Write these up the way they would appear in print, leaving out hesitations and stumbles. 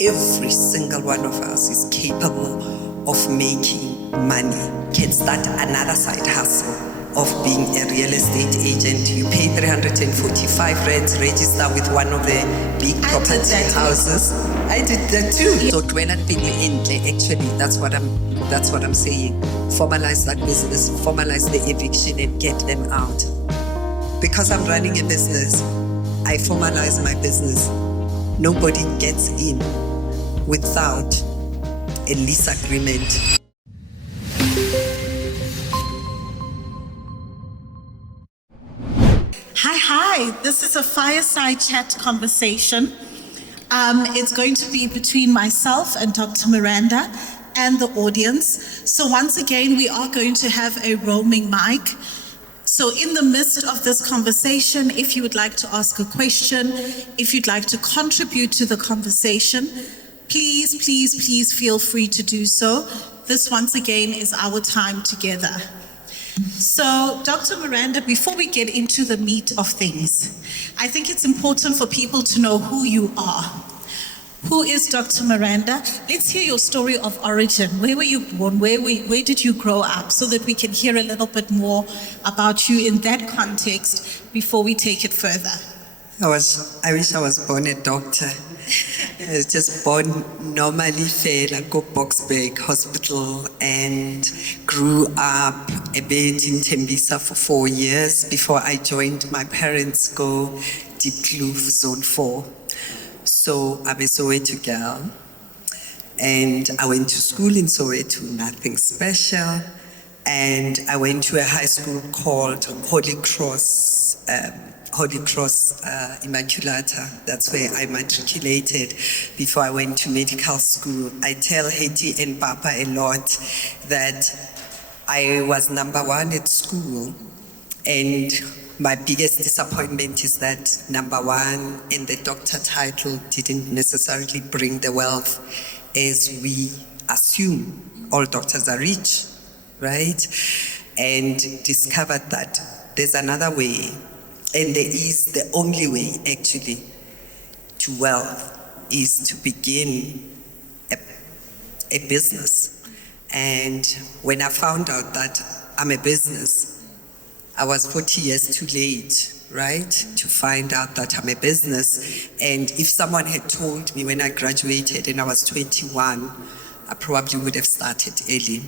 Every single one of us is capable of making money, can start another side hustle of being a real estate agent. You pay 345 rent, register with one of the big property houses. I did that too. So actually, that's what I'm saying. Formalize that business, formalize the eviction and get them out. Because I'm running a business, I formalize my business. Nobody gets in without a lease agreement. Hi, this is a fireside chat conversation. It's going to be between myself and Dr. Miranda and the audience. So once again, we are going to have a roaming mic. So in the midst of this conversation, if you would like to ask a question, if you'd like to contribute to the conversation, please feel free to do so. This once again is our time together. So, Dr. Miranda, before we get into the meat of things, I think it's important for people to know who you are. Who is Dr. Miranda? Let's hear your story of origin. Where were you born? Where did you grow up? So that we can hear a little bit more about you in that context before we take it further. I wish I was born a doctor. I was just born normally fair, like go Boxburg Hospital, and grew up a bit in Tembisa for 4 years before I joined my parents' go Deep Kloof Zone 4. So I'm a Soweto girl, and I went to school in Soweto, nothing special, and I went to a high school called Holy Cross Immaculata. That's where I matriculated before I went to medical school. I tell Hetty and Papa a lot that I was number one at school, and my biggest disappointment is that number one and the doctor title didn't necessarily bring the wealth as we assume. All doctors are rich, right? And discovered that there's another way, and there is the only way actually to wealth is to begin a business. And when I found out that I'm a business, I was 40 years too late, right, to find out that I'm a business. And if someone had told me when I graduated and I was 21, I probably would have started early.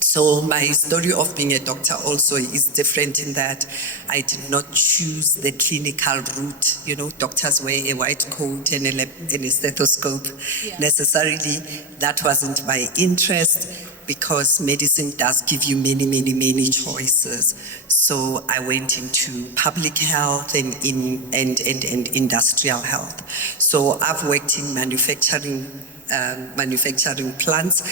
So my story of being a doctor also is different in that I did not choose the clinical route. You know, doctors wear a white coat and a stethoscope. Yeah. Necessarily, that wasn't my interest, because medicine does give you many choices. So I went into public health and industrial health. So I've worked in manufacturing plants,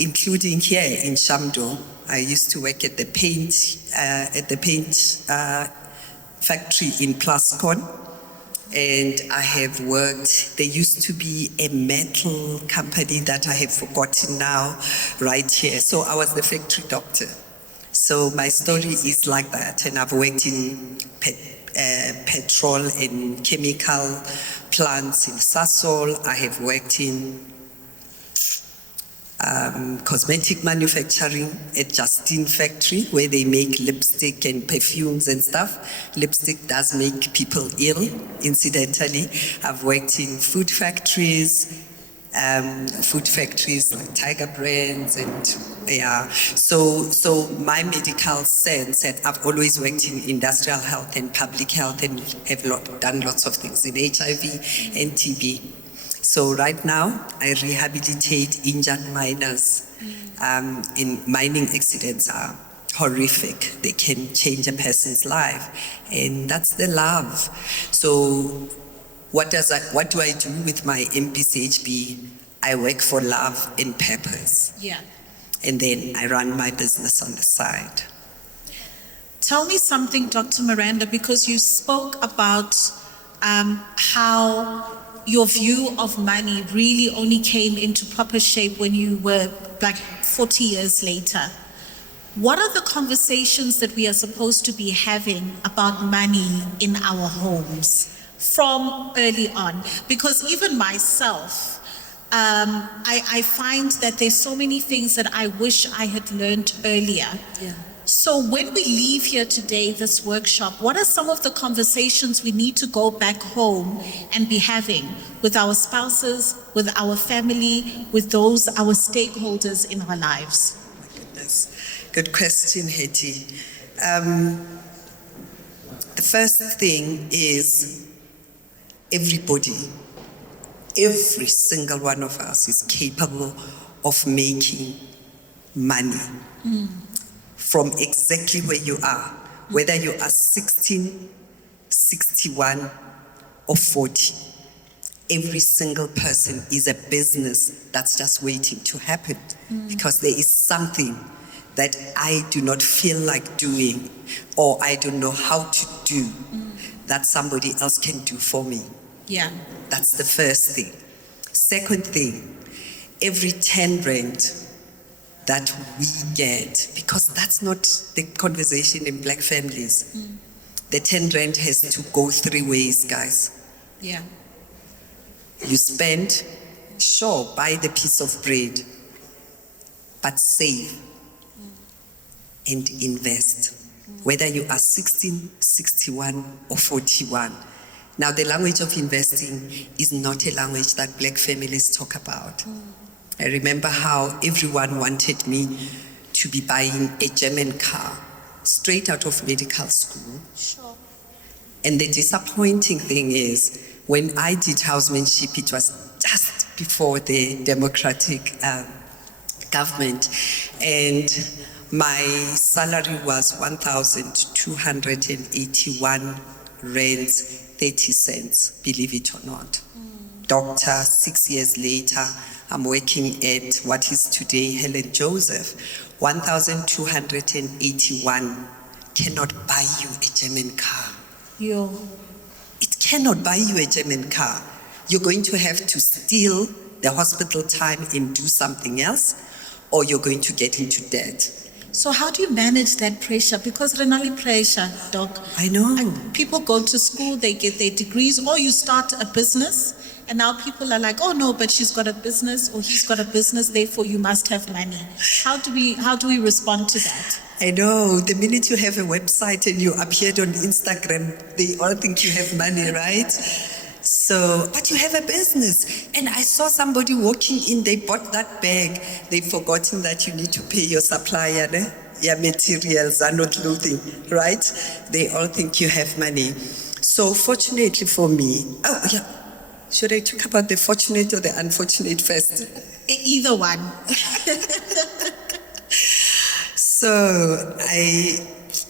including here in Shamdo. I used to work at the paint factory in Plascon. And I have worked, there used to be a metal company that I have forgotten now, right here. So I was the factory doctor. So my story is like that. And I've worked in petrol and chemical plants in Sasol. I have worked in cosmetic manufacturing at Justine factory, where they make lipstick and perfumes and stuff. Lipstick does make people ill, incidentally. I've worked in food factories like Tiger Brands, and yeah. So my medical sense that I've always worked in industrial health and public health, and have done lots of things in HIV and TB. So right now, I rehabilitate injured miners. In mining accidents are horrific. They can change a person's life, and that's the love. So what do I do with my MPCHB? I work for love and purpose. Yeah. And then I run my business on the side. Tell me something, Dr. Miranda, because you spoke about how your view of money really only came into proper shape when you were like 40 years later. What are the conversations that we are supposed to be having about money in our homes from early on? Because even myself, I find that there's so many things that I wish I had learned earlier. Yeah. So when we leave here today, this workshop, what are some of the conversations we need to go back home and be having with our spouses, with our family, with those, our stakeholders in our lives? My goodness. Good question, Hetty. The first thing is everybody, every single one of us is capable of making money from exactly where you are, whether you are 16, 61, or 40. Every single person is a business that's just waiting to happen because there is something that I do not feel like doing or I don't know how to do that somebody else can do for me. Yeah. That's the first thing. Second thing, every 10 rand that we get, because that's not the conversation in black families. The 10 rand has to go 3 ways, guys. Yeah. You spend, sure, buy the piece of bread, but save and invest. Whether you are 16, 61, or 41. Now, the language of investing is not a language that black families talk about. I remember how everyone wanted me to be buying a German car straight out of medical school. Sure. And the disappointing thing is, when I did housemanship, it was just before the democratic government. And my salary was 1,281 rands, 30 cents, believe it or not. Doctor, 6 years later, I'm working at what is today Helen Joseph. 1,281 cannot buy you a German car. Yo. It cannot buy you a German car. You're going to have to steal the hospital time and do something else, or you're going to get into debt. So how do you manage that pressure? Because renally pressure, Doc. I know. People go to school, they get their degrees, or you start a business, and now people are like, oh no, but she's got a business, or he's got a business, therefore you must have money. How do we respond to that? I know. The minute you have a website and you appeared on Instagram, they all think you have money, right? So, but you have a business. And I saw somebody walking in, they bought that bag. They've forgotten that you need to pay your supplier, your materials are not clothing, right? They all think you have money. So fortunately for me, oh yeah, should I talk about the fortunate or the unfortunate first? Either one. So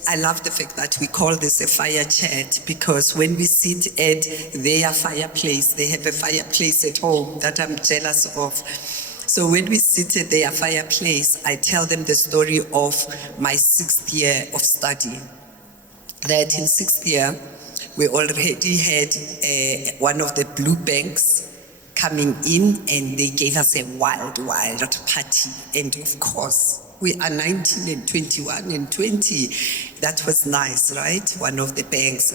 I love the fact that we call this a fire chat, because when we sit at their fireplace, they have a fireplace at home that I'm jealous of. So when we sit at their fireplace, I tell them the story of my 6th year of study. That in 6th year, we already had one of the blue banks coming in, and they gave us a wild party. And of course, we are 19 and 21 and 20. That was nice, right? One of the banks.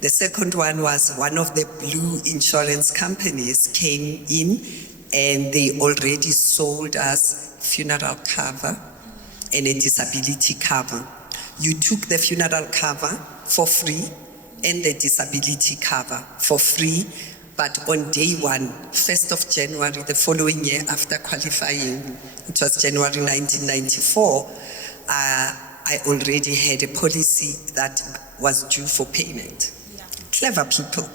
The second one was one of the blue insurance companies came in, and they already sold us funeral cover and a disability cover. You took the funeral cover for free and the disability cover for free. But on day 1, 1st of January, the following year after qualifying, it was January 1994, I already had a policy that was due for payment. Yeah. Clever people.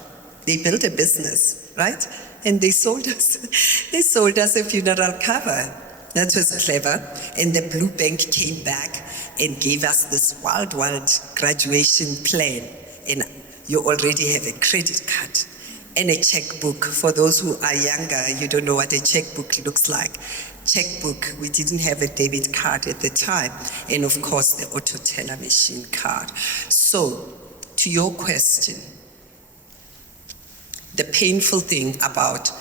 They built a business, right? And they sold us a funeral cover. That was clever. And the Blue Bank came back and gave us this wild graduation plan. And you already have a credit card and a checkbook. For those who are younger, you don't know what a checkbook looks like. Checkbook, we didn't have a debit card at the time. And of course, the auto teller machine card. So, to your question, the painful thing about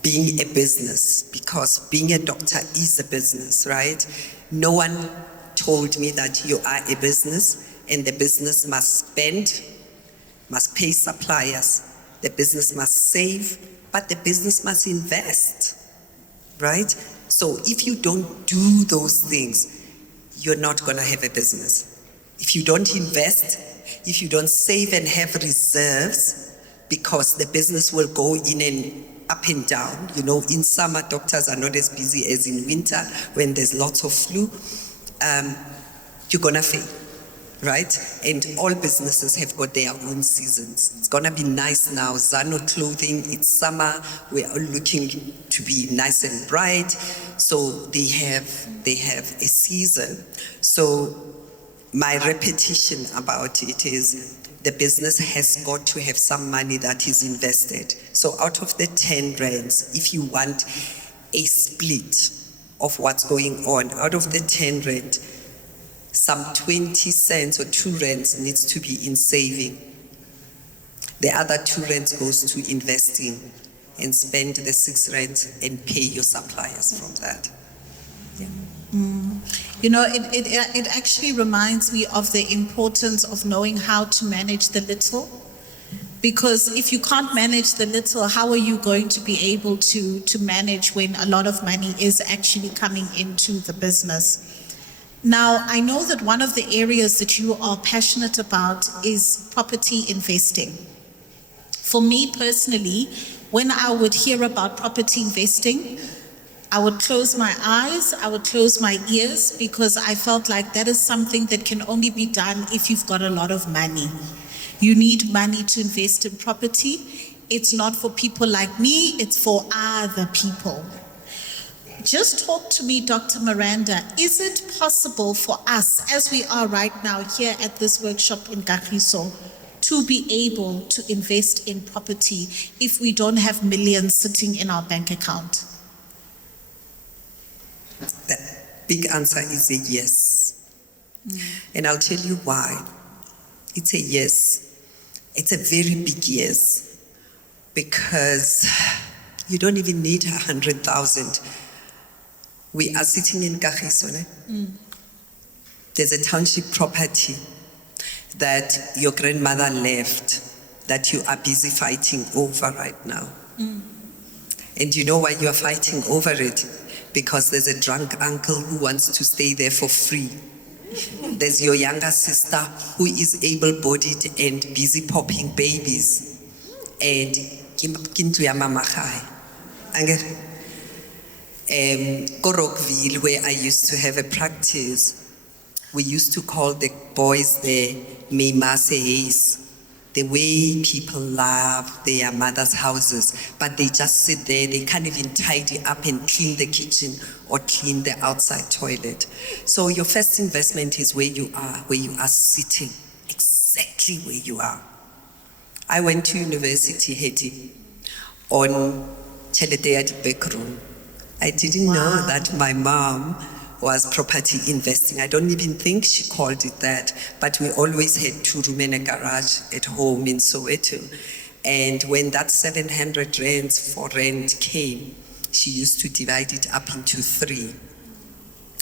being a business, because being a doctor is a business, right? No one told me that you are a business and the business must spend, must pay suppliers, the business must save, but the business must invest. right? So if you don't do those things, you're not going to have a business. If you don't invest, if you don't save and have reserves, because the business will go in and up and down. You know, in summer, doctors are not as busy as in winter when there's lots of flu. You're going to fail, right? And all businesses have got their own seasons. It's going to be nice now. Zano clothing, it's summer. We are looking to be nice and bright. So they have a season. So my repetition about it is the business has got to have some money that is invested. So out of the 10 rands, if you want a split of what's going on, out of the 10 rand, some 20 cents or 2 rands needs to be in saving. The other 2 rands goes to investing, and spend the 6 rands and pay your suppliers from that. Yeah. You know, it actually reminds me of the importance of knowing how to manage the little. Because if you can't manage the little, how are you going to be able to manage when a lot of money is actually coming into the business? Now, I know that one of the areas that you are passionate about is property investing. For me personally, when I would hear about property investing, I would close my eyes, I would close my ears, because I felt like that is something that can only be done if you've got a lot of money. You need money to invest in property. It's not for people like me, it's for other people. Just talk to me, Dr. Miranda. Is it possible for us, as we are right now here at this workshop in Kagiso, to be able to invest in property if we don't have millions sitting in our bank account? The big answer is a yes. And I'll tell you why. It's a yes. It's a very big yes. Because you don't even need 100,000. We are sitting in Kagiso. There's a township property that your grandmother left that you are busy fighting over right now. And you know why you are fighting over it? Because there's a drunk uncle who wants to stay there for free. There's your younger sister who is able-bodied and busy popping babies. And kintu ya mama khai. Korokville, where I used to have a practice, we used to call the boys the Meimaseis, the way people love their mother's houses, but they just sit there, they can't even tidy up and clean the kitchen or clean the outside toilet. So your first investment is where you are sitting, exactly where you are. I went to university, Hetty, on Cheleteyadi back room. I didn't know that my mom was property investing. I don't even think she called it that, but we always had 2 rooms and a garage at home in Soweto. And when that 700 rands for rent came, she used to divide it up into 3.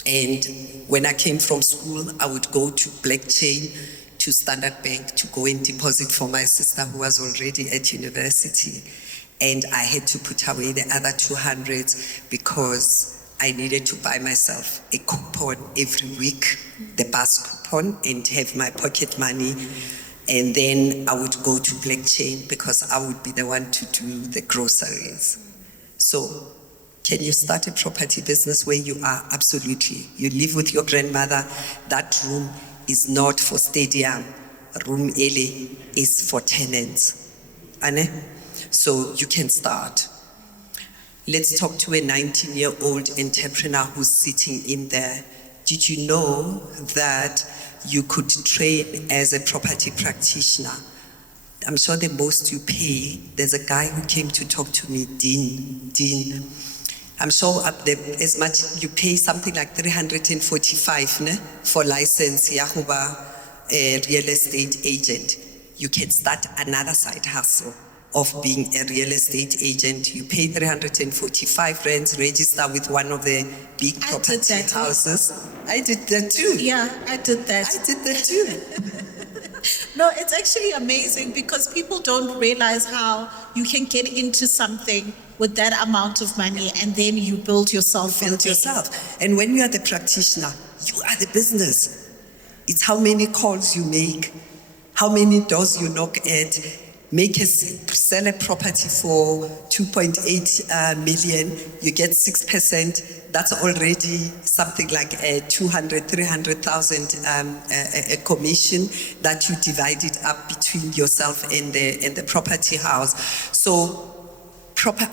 And when I came from school, I would go to Black Chain, to Standard Bank to go and deposit for my sister who was already at university. And I had to put away the other 200s because I needed to buy myself a coupon every week, the bus coupon, and have my pocket money. And then I would go to Black Chain because I would be the one to do the groceries. So, can you start a property business where you are? Absolutely. You live with your grandmother. That room is not for stadium. Room Ele is for tenants. Ane? So you can start. Let's talk to a 19-year-old entrepreneur who's sitting in there. Did you know that you could train as a property practitioner? I'm sure the most you pay, there's a guy who came to talk to me, Dean. I'm sure up there, as much, you pay something like 345 ne, for license, Yahuba, a real estate agent. You can start another side hustle of being a real estate agent. You pay 345 rands, register with one of the big property houses. I did that too. Yeah, I did that. I did that too. No, it's actually amazing because people don't realize how you can get into something with that amount of money, and then you build yourself. Build yourself. And when you are the practitioner, you are the business. It's how many calls you make, how many doors you knock at, sell a property for 2.8 million, you get 6%, that's already something like a 200, 300,000 a commission that you divide it up between yourself and the property house. So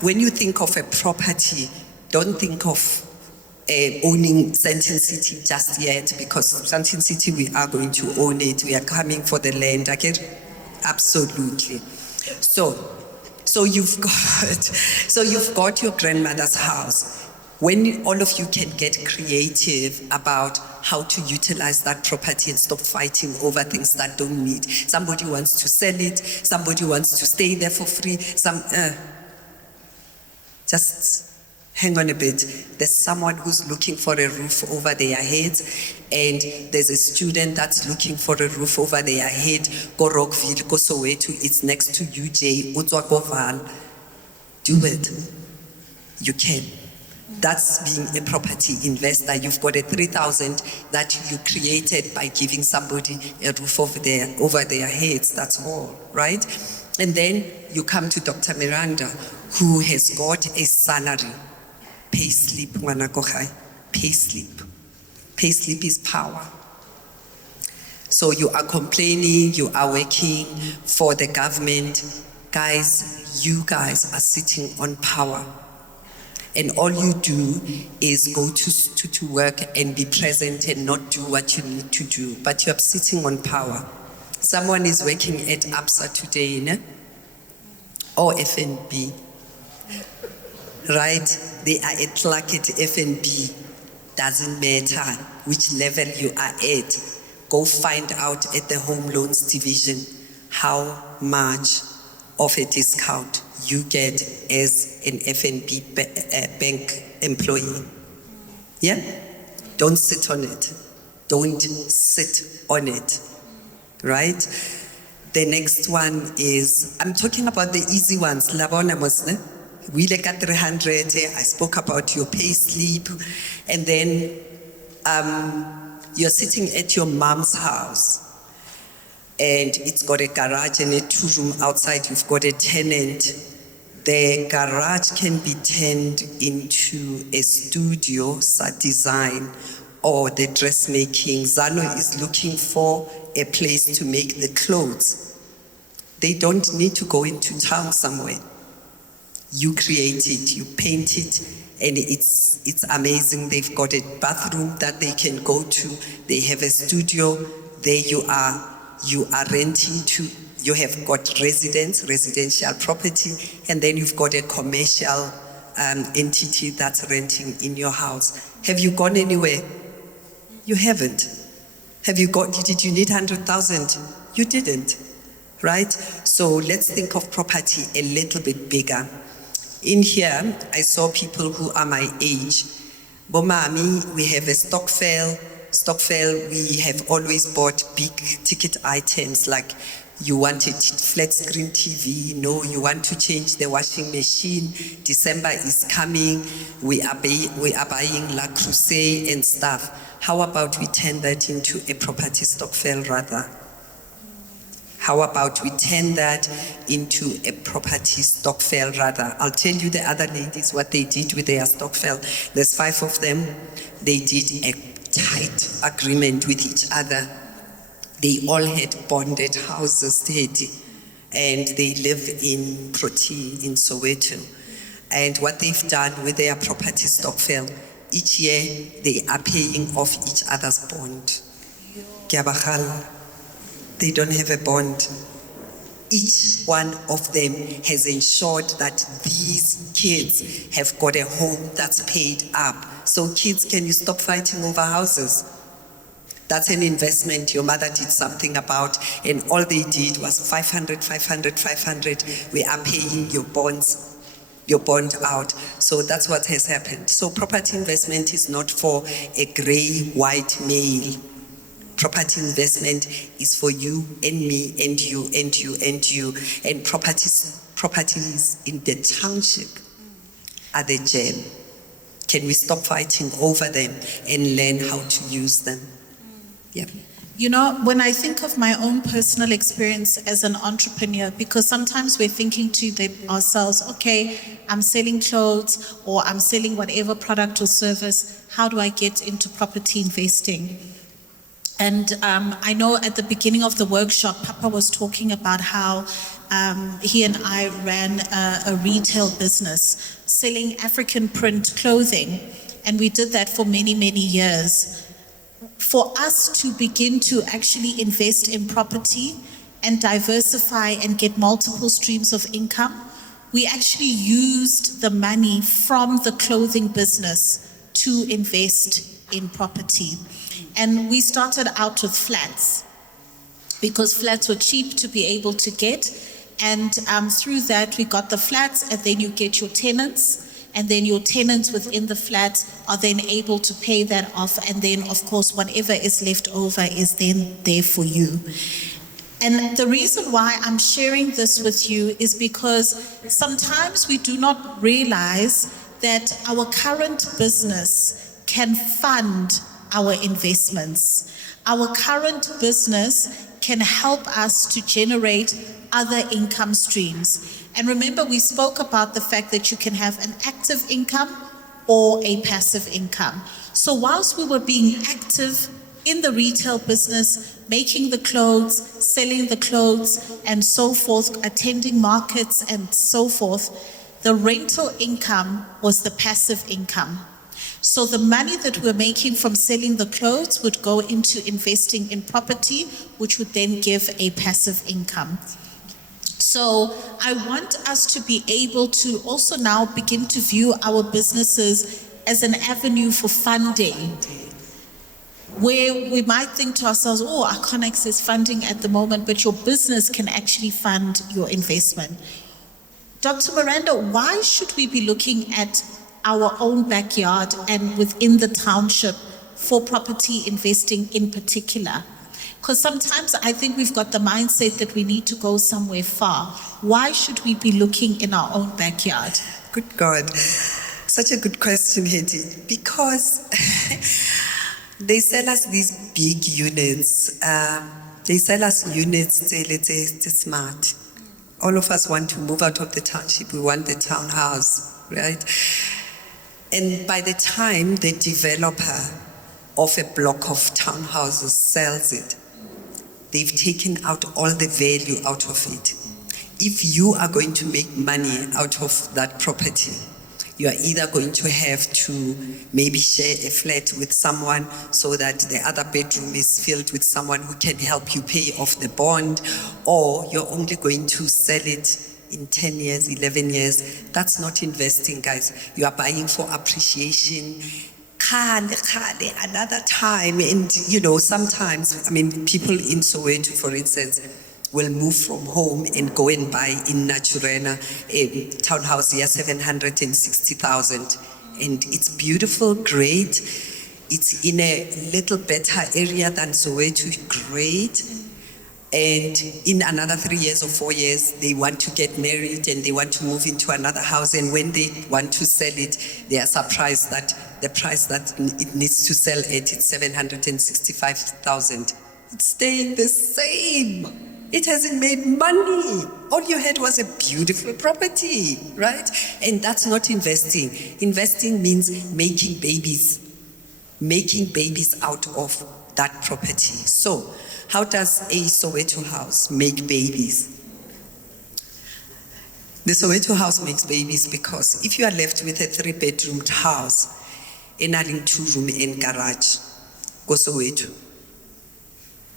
when you think of a property, don't think of owning Sandton City just yet, because Sandton City, we are going to own it. We are coming for the land. Okay? Absolutely. So you've got your grandmother's house. When all of you can get creative about how to utilize that property and stop fighting over things that don't need. Somebody wants to sell it. Somebody wants to stay there for free. Just hang on a bit. There's someone who's looking for a roof over their heads, and there's a student that's looking for a roof over their head. Go Rockville, go Soweto, it's next to UJ, Utswakoval. Do it. You can. That's being a property investor. You've got a 3,000 that you created by giving somebody a roof over their heads. That's all, right? And then you come to Dr. Miranda, who has got a salary. Payslip, Wanakohai. Payslip. Payslip is power. So you are complaining, you are working for the government. Guys, you guys are sitting on power. And all you do is go to work and be present and not do what you need to do. But you are sitting on power. Someone is working at ABSA today, ne? Or FNB. Right? They are a clerk at FNB. Doesn't matter which level you are at. Go find out at the Home Loans Division how much of a discount you get as an FNB bank employee. Yeah? Don't sit on it. Don't sit on it. Right? The next one is, I'm talking about the easy ones. Labona Mosne. We like at 300. I spoke about your pay slip. And then you're sitting at your mom's house. And it's got a garage and a 2-room outside. You've got a tenant. The garage can be turned into a studio, design, or the dressmaking. Zano is looking for a place to make the clothes. They don't need to go into town somewhere. You create it, you paint it, and it's amazing. They've got a bathroom that they can go to. They have a studio. There you are renting to. You have got residential property, and then you've got a commercial entity that's renting in your house. Have you gone anywhere? You haven't. Did you need 100,000? You didn't, right? So let's think of property a little bit bigger. In here, I saw people who are my age. Bomami, we have a Stockfell, we have always bought big ticket items like you wanted flat screen TV, no, you want to change the washing machine, December is coming, we are buying La Crusade and stuff. How about we turn that into a property Stockfell rather? How about we turn that into a property Stockfell rather? I'll tell you the other ladies what they did with their Stockfell. There's 5 of them. They did a tight agreement with each other. They all had bonded houses, and they live in Proti, in Soweto. And what they've done with their property Stockfell, each year they are paying off each other's bond. They don't have a bond. Each one of them has ensured that these kids have got a home that's paid up. So kids, can you stop fighting over houses? That's an investment your mother did something about, and all they did was 500, 500, 500. We are paying your bond out. So that's what has happened. So property investment is not for a gray, white male. Property investment is for you and me and you and you and you. And properties in the township are the gem? Can we stop fighting over them and learn how to use them? Yeah. You know, when I think of my own personal experience as an entrepreneur, because sometimes we're thinking to ourselves, okay, I'm selling clothes or I'm selling whatever product or service, how do I get into property investing? And I know at the beginning of the workshop, Papa was talking about how he and I ran a retail business selling African print clothing. And we did that for many, many years. For us to begin to actually invest in property and diversify and get multiple streams of income, we actually used the money from the clothing business to invest in property. And we started out with flats because flats were cheap to be able to get. And through that, we got the flats, and then you get your tenants. And then your tenants within the flat are then able to pay that off. And then, of course, whatever is left over is then there for you. And the reason why I'm sharing this with you is because sometimes we do not realize that our current business can fund our investments. Our current business can help us to generate other income streams. And remember, we spoke about the fact that you can have an active income or a passive income. So whilst we were being active in the retail business, making the clothes, selling the clothes, and so forth, attending markets and so forth, the rental income was the passive income. So the money that we're making from selling the clothes would go into investing in property, which would then give a passive income. So I want us to be able to also now begin to view our businesses as an avenue for funding, where we might think to ourselves, oh, I can't access funding at the moment, but your business can actually fund your investment. Dr. Miranda, why should we be looking at our own backyard and within the township for property investing in particular? Because sometimes I think we've got the mindset that we need to go somewhere far. Why should we be looking in our own backyard? Good God. Such a good question, Hetty. Because they sell us these big units. They sell us units, they're smart. All of us want to move out of the township. We want the townhouse, right? And by the time the developer of a block of townhouses sells it, they've taken out all the value out of it. If you are going to make money out of that property, you are either going to have to maybe share a flat with someone so that the other bedroom is filled with someone who can help you pay off the bond, or you're only going to sell it in 10 years, 11 years. That's not investing, guys. You are buying for appreciation. Another time, and sometimes, people in Soweto, for instance, will move from home and go and buy in Naturena a townhouse here, 760,000, and it's beautiful, great. It's in a little better area than Soweto, great. And in another 3 years or 4 years, they want to get married and they want to move into another house. And when they want to sell it, they are surprised that the price that it needs to sell at is 765,000. It's staying the same. It hasn't made money. All you had was a beautiful property, right? And that's not investing. Investing means making babies out of that property. So, how does a Soweto house make babies? The Soweto house makes babies because if you are left with a 3-bedroomed house, in a 2-room in garage, go Soweto.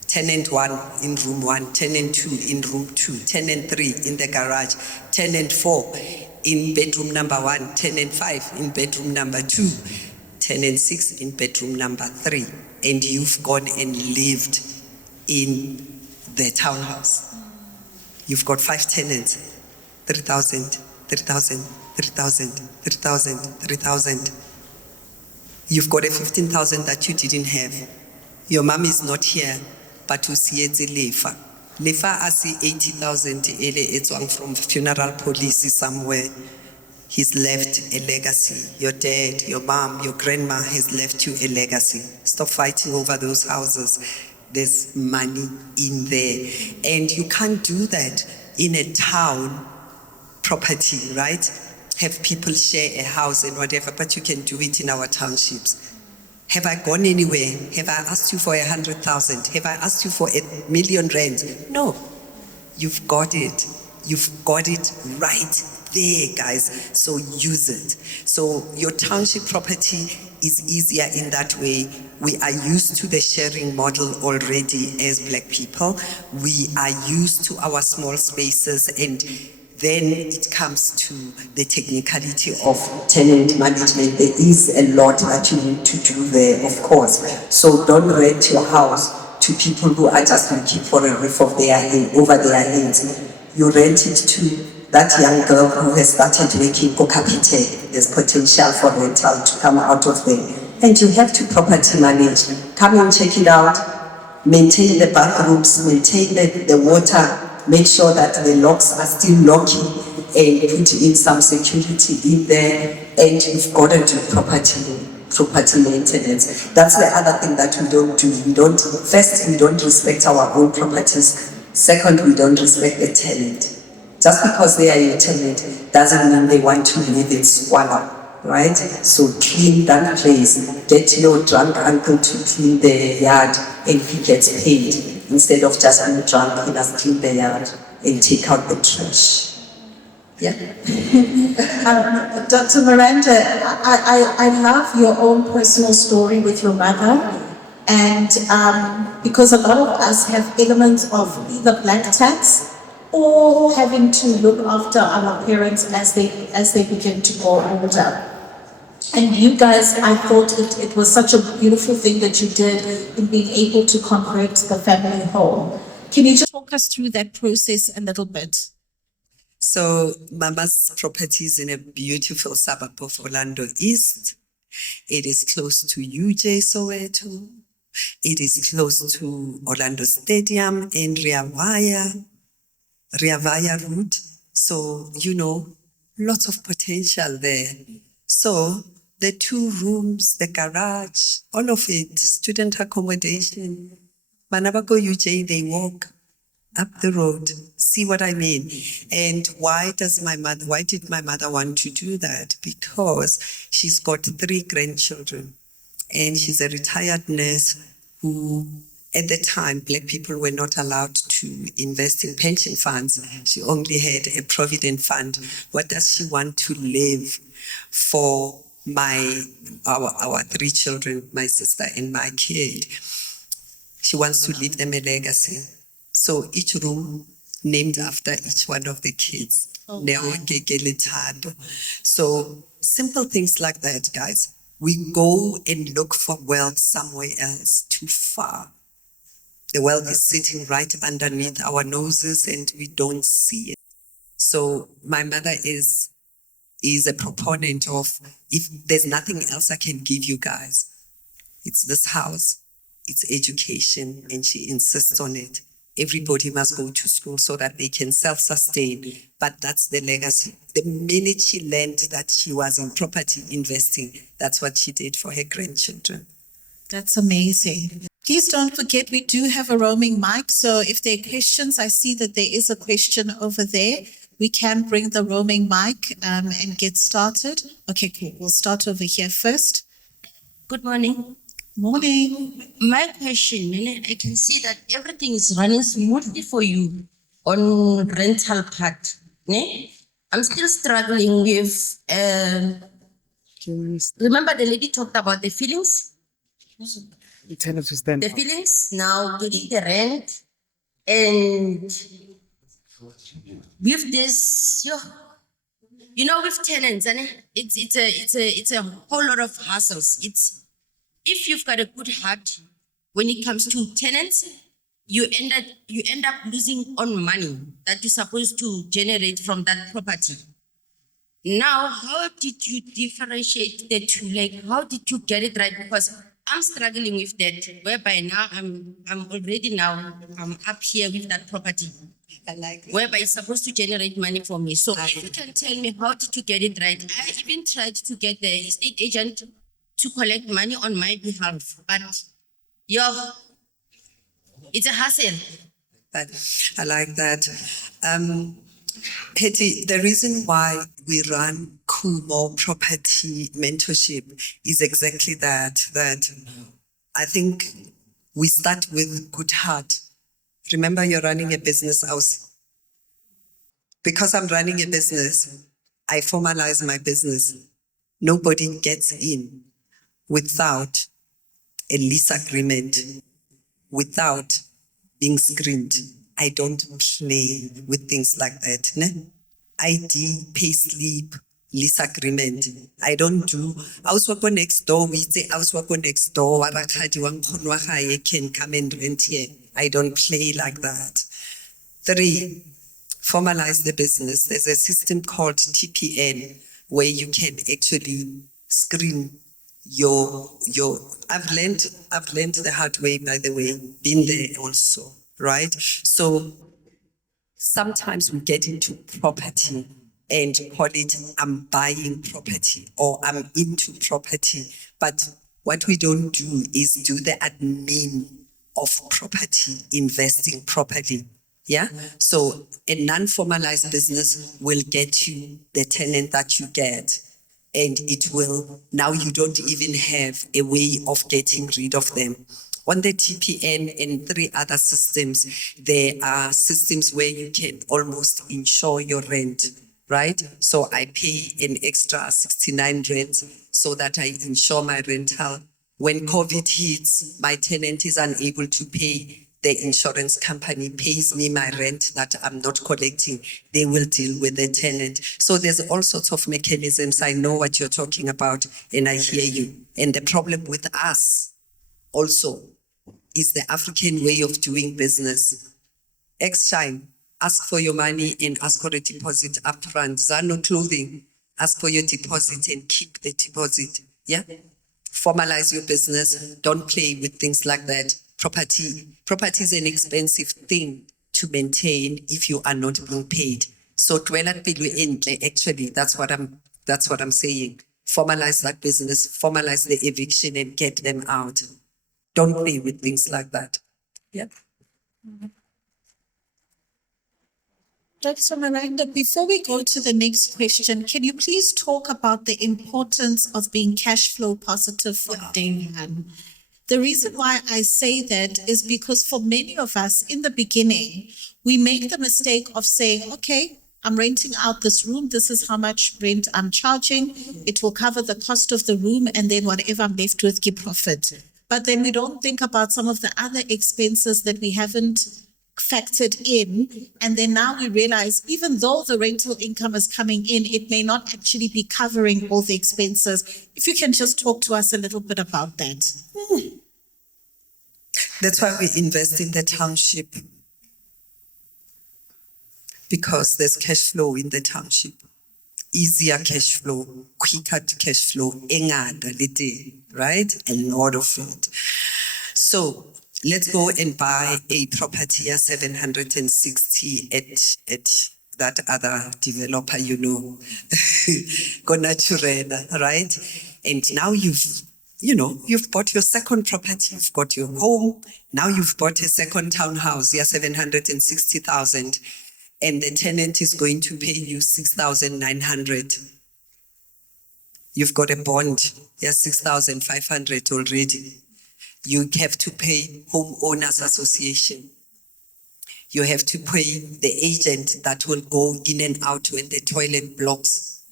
Tenant 1 in room 1, tenant 2 in room 2, tenant 3 in the garage, tenant 4 in bedroom number 1, tenant 5 in bedroom number 2, tenant 6 in bedroom number 3, and you've gone and lived in the townhouse. You've got 5 tenants, 3,000, 3,000, 3,000, 3,000, 3,000. You've got a 15,000 that you didn't have. Your mom is not here, but you see it's lefa. Lefa, I see 80,000 it's from funeral policy somewhere. He's left a legacy. Your dad, your mom, your grandma has left you a legacy. Stop fighting over those houses. There's money in there. And you can't do that in a town property, right? Have people share a house and whatever, but you can do it in our townships. Have I gone anywhere? Have I asked you for 100,000? Have I asked you for R1,000,000? No. You've got it. You've got it right there, guys. So use it. So your township property is easier in that way. We are used to the sharing model already as Black people. We are used to our small spaces, and then it comes to the technicality of tenant management. There is a lot that you need to do there, of course. So don't rent your house to people who are just looking for a roof of their head, over their heads. You rent it to that young girl who has started making kokapite. There's potential for rental to come out of there. And you have to property manage. Come and check it out. Maintain the bathrooms, maintain the water, make sure that the locks are still locking, and put in some security in there, and you've got to do property maintenance. That's the other thing that we don't do. First, we don't respect our own properties. Second, we don't respect the tenant. Just because they are your tenant doesn't mean they want to live in squalor, right? So clean that place. Get your drunk uncle to clean the yard, and he gets paid, instead of just being drunk. He does clean the yard and take out the trash. Yeah. Dr. Miranda, I love your own personal story with your mother, and because a lot of us have elements of either black tax or having to look after our parents as they begin to grow older. And you guys, I thought it was such a beautiful thing that you did in being able to convert the family home. Can you just walk us through that process a little bit? So Mama's property is in a beautiful suburb of Orlando East. It is close to UJ Soweto. It is close to Orlando Stadium and Rea Vaya route. So, lots of potential there. So the 2 rooms, the garage, all of it, student accommodation. Manabako UJ, they walk up the road. See what I mean? And why did my mother want to do that? Because she's got 3 grandchildren, and she's a retired nurse who, at the time, Black people were not allowed to invest in pension funds. She only had a provident fund. What does she want to leave for our 3 children, my sister and my kid? She wants to leave them a legacy. So each room named after each one of the kids. So simple things like that, guys. We go and look for wealth somewhere else, too far. The wealth is sitting right underneath our noses and we don't see it. So my mother is a proponent of, if there's nothing else I can give you guys, it's this house, it's education, and she insists on it. Everybody must go to school so that they can self-sustain. But that's the legacy. The minute she learned that she was in property investing, that's what she did for her grandchildren. That's amazing. Please don't forget, we do have a roaming mic. So if there are questions, I see that there is a question over there. We can bring the roaming mic and get started. Okay, cool. We'll start over here first. Good morning. Morning. My question, I can see that everything is running smoothly for you on rental part. I'm still struggling with, remember the lady talked about the feelings? The tenants was then. The feelings, now getting the rent, and with this, with tenants, and it's a whole lot of hassles. If you've got a good heart, when it comes to tenants, you end up losing on money that you're supposed to generate from that property. Now, how did you differentiate the two? Like, how did you get it right? Because I'm struggling with that, whereby now I'm up here with that property. I like that. whereby it's supposed to generate money for me. So if you can tell me how to get it right, I even tried to get the estate agent to collect money on my behalf, but it's a hassle. I like that. Hetty, the reason why we run Kumo Property Mentorship is exactly that I think we start with good heart. Remember, you're running a business house. Because I'm running a business, I formalize my business. Nobody gets in without a lease agreement, without being screened. I don't play with things like that. Ne? ID, payslip, lease agreement. I don't do. I was working next door. We say I was working next door. Warakadi can come and rent here. I don't play like that. 3, formalize the business. There's a system called TPN where you can actually screen your I've learned the hard way, by the way, been there also, right? So sometimes we get into property and call it I'm buying property or I'm into property. But what we don't do is do the admin of property, investing properly. Yeah. So a non-formalized business will get you the tenant that you get. And it will, now you don't even have a way of getting rid of them. On the TPN and 3 other systems, there are systems where you can almost insure your rent, right? So I pay an extra 69 rent so that I insure my rental. When COVID hits, my tenant is unable to pay. The insurance company pays me my rent that I'm not collecting. They will deal with the tenant. So there's all sorts of mechanisms. I know what you're talking about and I hear you. And the problem with us also is the African way of doing business. X-Shine, ask for your money and ask for a deposit upfront. Zano Clothing, ask for your deposit and keep the deposit. Yeah? Formalize your business. Don't play with things like that. Property is an expensive thing to maintain if you are not being paid. So actually, that's what I'm saying. Formalize that business, formalize the eviction and get them out. Don't play with things like that. Yeah. Dr. Miranda, before we go to the next question, can you please talk about the importance of being cash flow positive from day one? The reason why I say that is because for many of us in the beginning, we make the mistake of saying, okay, I'm renting out this room. This is how much rent I'm charging. It will cover the cost of the room and then whatever I'm left with, give profit. But then we don't think about some of the other expenses that we haven't factored in. And then now we realize even though the rental income is coming in, it may not actually be covering all the expenses. If you can just talk to us a little bit about that. That's why we invest in the township. Because there's cash flow in the township. Easier cash flow, quicker cash flow, right? A lot of it. So let's go and buy a property at 760 at that other developer, Gonaturena, right? And now you've bought your second property, you've got your home, now you've bought a second townhouse, 760,000, and the tenant is going to pay you 6,900. You've got a bond, 6,500 already. You have to pay homeowners association. You have to pay the agent that will go in and out when the toilet blocks.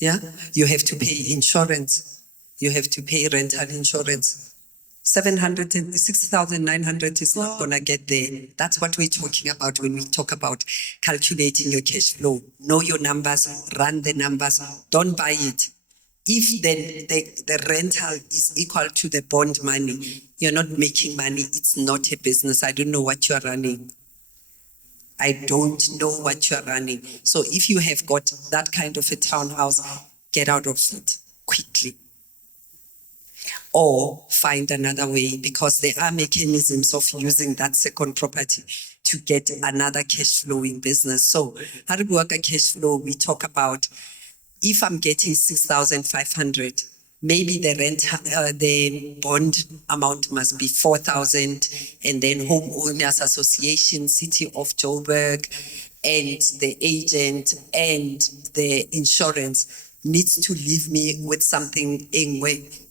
Yeah, you have to pay insurance. You have to pay rental insurance. 6,900 is not gonna get there. That's what we're talking about when we talk about calculating your cash flow. Know your numbers, run the numbers, don't buy it. If then the rental is equal to the bond money, you're not making money. It's not a business. I don't know what you're running. I don't know what you're running. So if you have got that kind of a townhouse, get out of it quickly. Or find another way, because there are mechanisms of using that second property to get another cash flowing business. So how to work a cash flow, we talk about if I'm getting 6,500, maybe the rent, the bond amount must be 4,000, and then homeowners association, City of Joburg, and the agent and the insurance needs to leave me with something in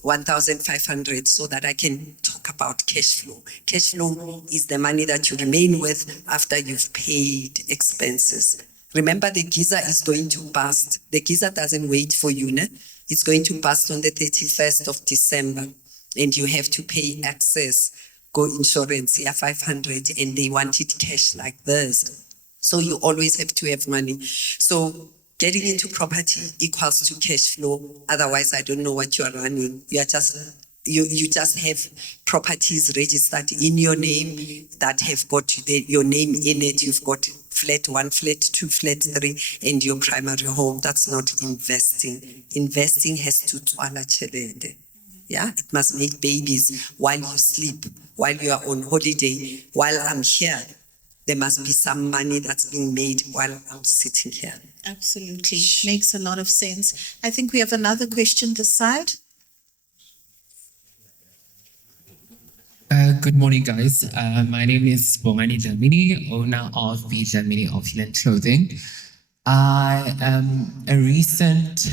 1,500 so that I can talk about cash flow. Cash flow is the money that you remain with after you've paid expenses. Remember, the geyser is going to burst. The geyser doesn't wait for you. Ne? It's going to burst on the 31st of December, and you have to pay access, go insurance, 500, and they want it cash like this. So you always have to have money. So getting into property equals to cash flow. Otherwise, I don't know what you are running. You are just you just have properties registered in your name that have got your name in it. You've got flat 1, flat 2, flat 3, and your primary home. That's not investing. Investing has to tswala chelede. Yeah, it must make babies while you sleep, while you are on holiday, while I'm here. There must be some money that's being made while I'm sitting here. Absolutely. Makes a lot of sense. I think we have another question this side. Good morning, guys. My name is Bomani Dlamini, owner of B. Dlamini Opulent Clothing. I am a recent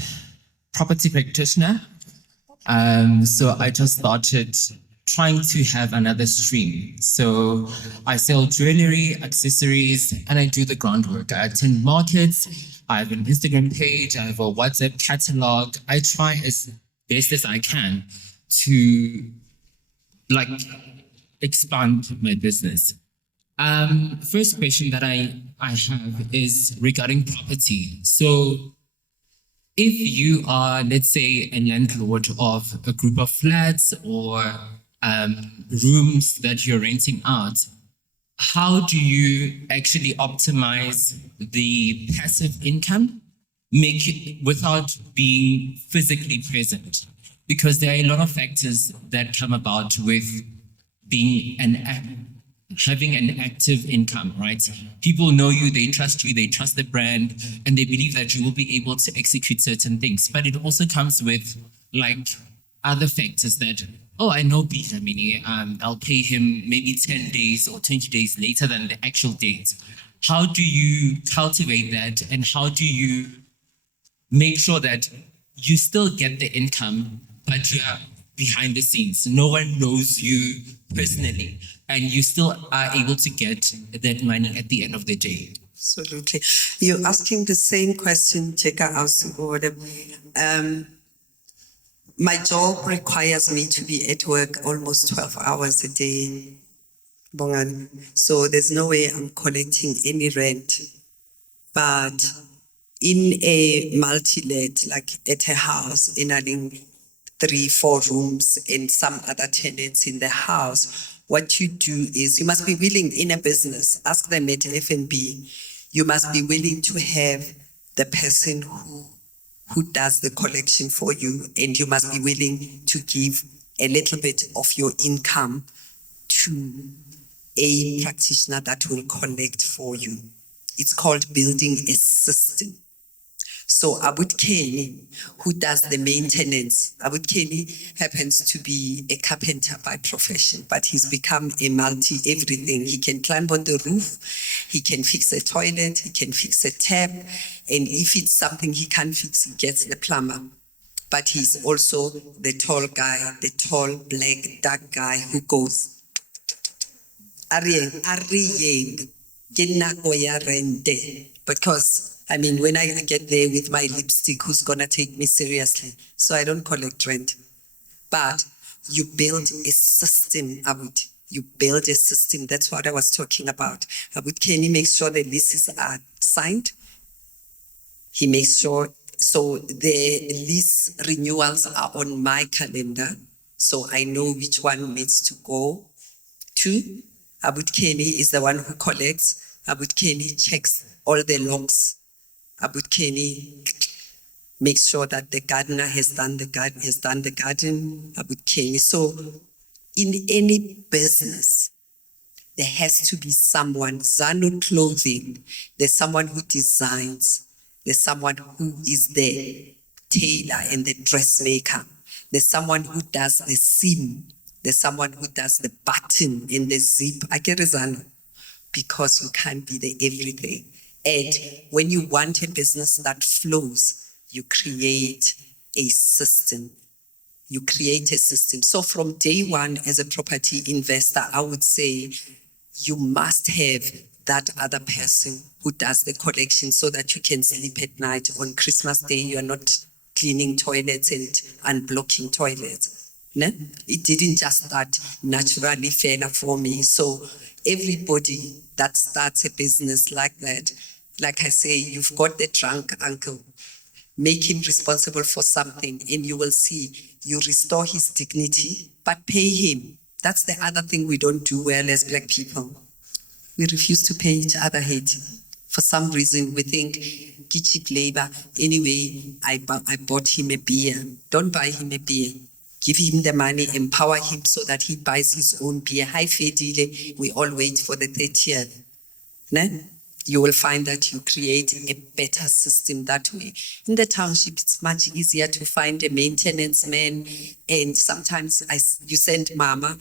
property practitioner. So I just started trying to have another stream. So I sell jewelry, accessories, and I do the groundwork. I attend markets. I have an Instagram page. I have a WhatsApp catalog. I try as best as I can to expand my business. First question that I have is regarding property. So if you are, let's say, a landlord of a group of flats or rooms that you're renting out, how do you actually optimize the passive income, make it without being physically present? Because there are a lot of factors that come about with being having an active income, right? People know you, they trust you, they trust the brand, and they believe that you will be able to execute certain things. But it also comes with other factors that, oh, I know B. Dlamini, I'll pay him maybe 10 days or 20 days later than the actual date. How do you cultivate that, and how do you make sure that you still get the income, but you are behind the scenes? No one knows you personally, and you still are able to get that money at the end of the day. Absolutely. You're asking the same question, Cheka Ausubode. My job requires me to be at work almost 12 hours a day. Bongani. So there's no way I'm collecting any rent. But in a multi-let, like at a house, in a 3-4 rooms and some other tenants in the house, what you do is you must be willing in a business, ask them at F&B, you must be willing to have the person who does the collection for you, and you must be willing to give a little bit of your income to a practitioner that will collect for you. It's called building a system. So Abud Kenny, who does the maintenance, Abud Kenny happens to be a carpenter by profession, but he's become a multi-everything. He can climb on the roof, he can fix a toilet, he can fix a tap, and if it's something he can't fix, he gets the plumber. But he's also the tall guy, the tall, black, dark guy who goes, Ariyeng, Kinakoya rente. Because I mean, when I get there with my lipstick, who's gonna take me seriously? So I don't collect rent. But you build a system, Abud. You build a system. That's what I was talking about. Abud Kenny makes sure the leases are signed. He makes sure, so the lease renewals are on my calendar. So I know which one needs to go to. Abud Kenny is the one who collects. Abud Kenny checks all the logs. Abud Kenny makes sure that the gardener has done the garden, Abud Kenny. So in any business, There has to be someone, Zanu Clothing, there's someone who designs, there's someone who is the tailor and the dressmaker, there's someone who does the seam, there's someone who does the button and the zip. I get it, Zanu, because you can't be the everything. And when you want a business that flows, you create a system. You create a system. So from day one, as a property investor, I would say you must have that other person who does the collection so that you can sleep at night. On Christmas Day, you're not cleaning toilets and unblocking toilets. Ne? It didn't just start naturally fair for me. So everybody that starts a business like that, like I say, you've got the drunk uncle. Make him responsible for something and you will see you restore his dignity, but pay him. That's the other thing we don't do well as Black people. We refuse to pay each other, Haiti. For some reason, we think, cheap labor. Anyway, I bought him a beer. Don't buy him a beer. Give him the money, empower him so that he buys his own beer. Hi, Fedile, we all wait for the 30th. Ne? You will find that you create a better system that way. In the township, it's much easier to find a maintenance man, and sometimes you send mama,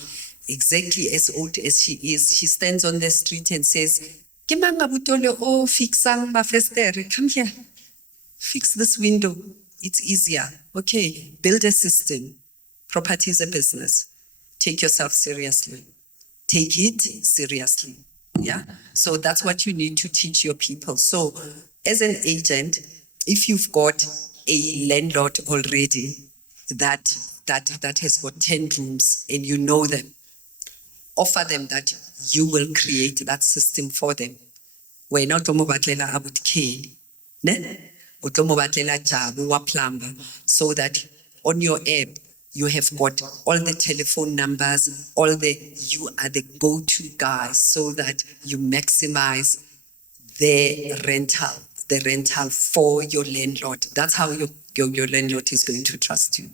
exactly as old as she is, she stands on the street and says, "Ke mang a butole o fixang mafestere? Come here, fix this window." It's easier. Okay, build a system. Property is a business. Take yourself seriously. Take it seriously. Yeah, so that's what you need to teach your people. So as an agent, if you've got a landlord already that has got 10 rooms and you know them, offer them that you will create that system for them. Wena o tlo mo batlela abuti ne? O tlo mo batlela Jabu wa plumber, so that on your app, you have got all the telephone numbers, you are the go-to guy so that you maximize the rental for your landlord. That's how your landlord is going to trust you.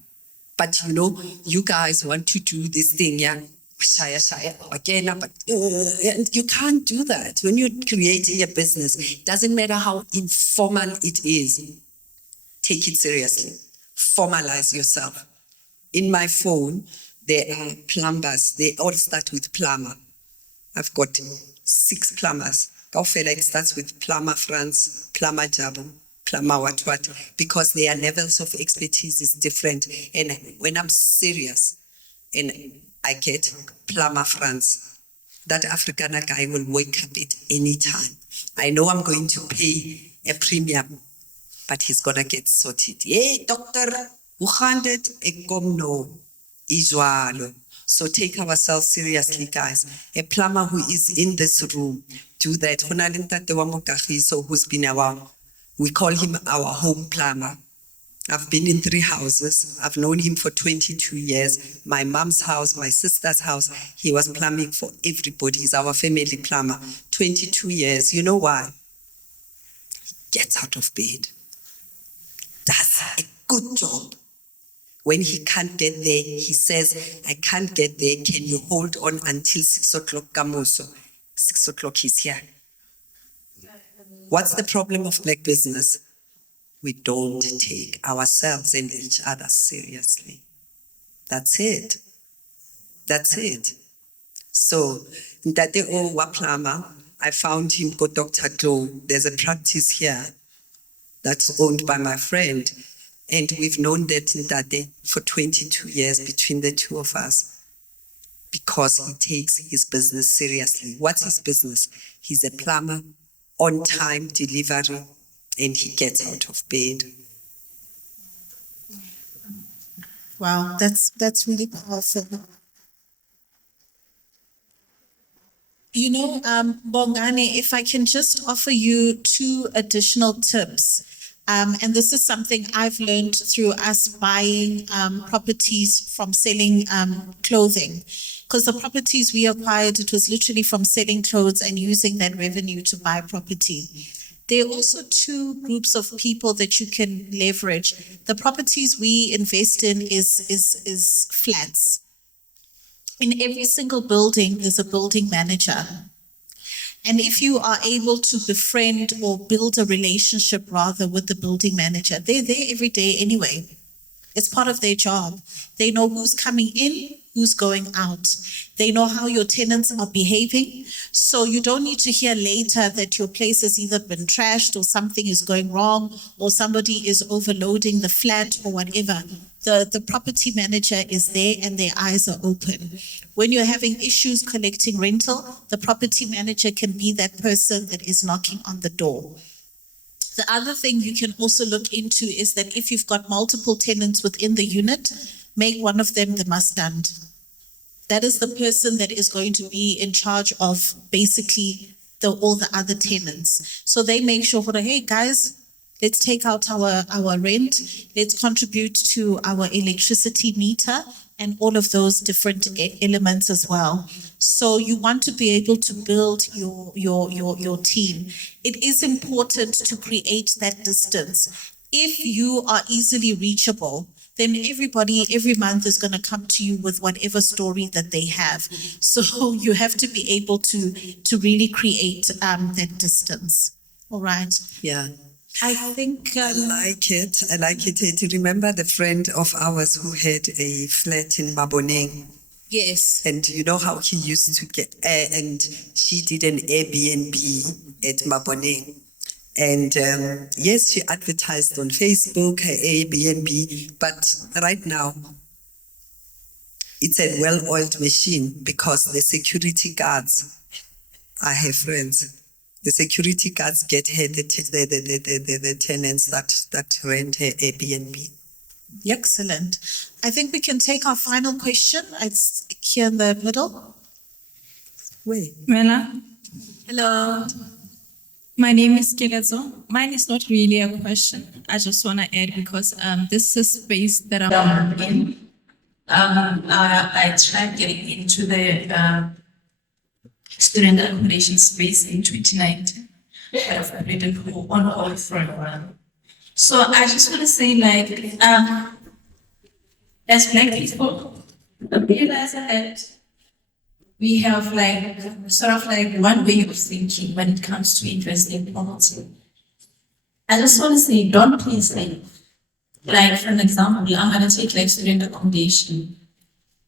But you know, you guys want to do this thing, yeah, shaya, again, but and you can't do that. When you're creating a business, it doesn't matter how informal it is, take it seriously. Formalize yourself. In my phone, there are plumbers. They all start with plumber. I've got 6 plumbers. It starts with plumber France, plumber Jabu, plumber what, because their levels of expertise is different. And when I'm serious, and I get plumber France, that Afrikaner guy will wake up at any time. I know I'm going to pay a premium, but he's gonna get sorted. Hey, doctor. So take ourselves seriously, guys. A plumber who is in this room, do that. So who's been we call him our home plumber. I've been in 3 houses. I've known him for 22 years. My mom's house, my sister's house, he was plumbing for everybody. He's our family plumber. 22 years. You know why? He gets out of bed. Does a good job. When he can't get there, he says, "I can't get there. Can you hold on until 6 o'clock, Kamuso?" 6 o'clock, he's here. What's the problem of Black business? We don't take ourselves and each other seriously. That's it. That's it. So, Ntate O Waplama, I found him go Dr. Joe. There's a practice here that's owned by my friend. And we've known that Ntate for 22 years between the two of us, because he takes his business seriously. What's his business? He's a plumber, on-time delivery, and he gets out of bed. Wow, that's really powerful. You know, Bongani, if I can just offer you 2 additional tips. And this is something I've learned through us buying properties from selling clothing. Because the properties we acquired, it was literally from selling clothes and using that revenue to buy property. There are also 2 groups of people that you can leverage. The properties we invest in is flats. In every single building, there's a building manager. And if you are able to befriend or build a relationship rather with the building manager, they're there every day anyway. It's part of their job. They know who's coming in, who's going out. They know how your tenants are behaving. So you don't need to hear later that your place has either been trashed or something is going wrong or somebody is overloading the flat or whatever. The property manager is there and their eyes are open. When you're having issues collecting rental, the property manager can be that person that is knocking on the door. The other thing you can also look into is that if you've got multiple tenants within the unit, make one of them the must-stand. That is the person that is going to be in charge of basically all the other tenants. So they make sure, hey guys, let's take out our rent, let's contribute to our electricity meter and all of those different elements as well. So you want to be able to build your team. It is important to create that distance. If you are easily reachable, then everybody every month is going to come to you with whatever story that they have. So you have to be able to really create that distance. All right. Yeah. I think I like it. I like it. Do you remember the friend of ours who had a flat in Maboneng? yes. And you know how he used to get, and she did an Airbnb at Maboneng. And yes, she advertised on Facebook, her Airbnb, but right now it's a well-oiled machine because the security guards, I have friends, the security guards get her the tenants that rent her Airbnb. Excellent. I think we can take our final question. It's here in the middle. Wait. Mela, Hello. my name is Kelezo. Mine is not really a question. I just want to add because this is a space that I'm in. I tried getting into the student accommodation space in 2019. I've already on all for a while. So I just want to say, like, as Black people, I realize that we have like sort of like one way of thinking when it comes to investing in property. I just want to say, don't please think. Like, for an example, I'm going to take like student accommodation.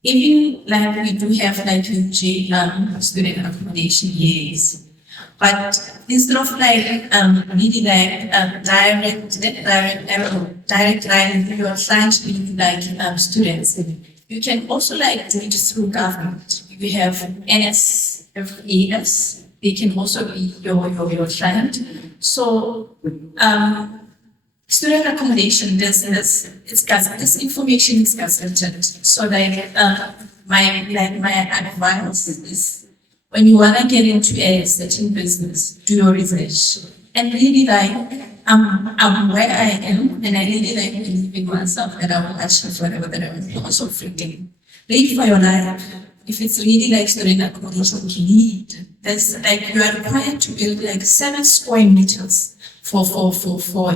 Even like we do have like UG student accommodation, yes. But instead of like really like direct line you are trying to be like students, you can also like do it through government. You have NSFAS, they can also be your client. So student accommodation, this information is gazetted. So like my advice is, when you wanna get into a certain business, do your research and really like I'm where I am, and I really like believe in myself that I will achieve whatever that I want. Also freaking live for your life. If it's really like student accommodation you need, that's like you are required to build like 7 square meters for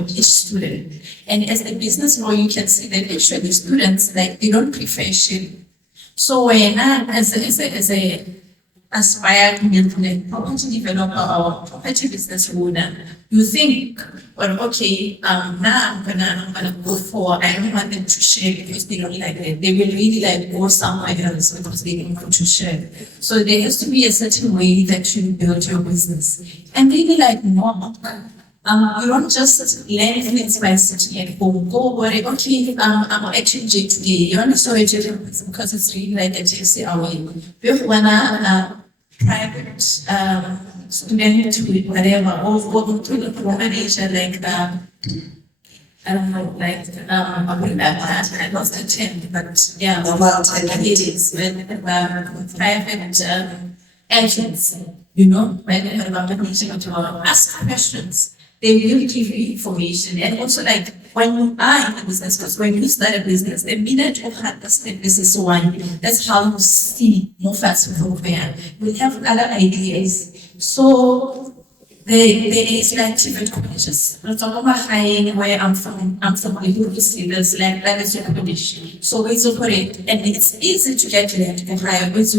each student. And as a business owner, you can see that actually students like they don't prefer sharing. So when as a aspired millionaire property developer or property business owner, you think, well, okay, now I'm gonna go for, I don't want them to share because they don't like it. They will really like go somewhere else because they don't want to share. So there has to be a certain way that you build your business. And really like more. You don't just learn things by sitting at home. Go worry, okay, I'm actually J today. You understand because it's really like a JCRA. When a private student with whatever, or go to the accommodation like I don't know, like I lost the term, but yeah, it is when private agents, you know, when they have a meeting to ask questions. They will give you information. And also like when you are in a business, because when you start a business, the minute you understand this is one, that's how you see more fast from there. You have other ideas. So there is like different colleges. Where I'm from the university, there's like that is your college. So we operate, and it's easy to get land for higher. So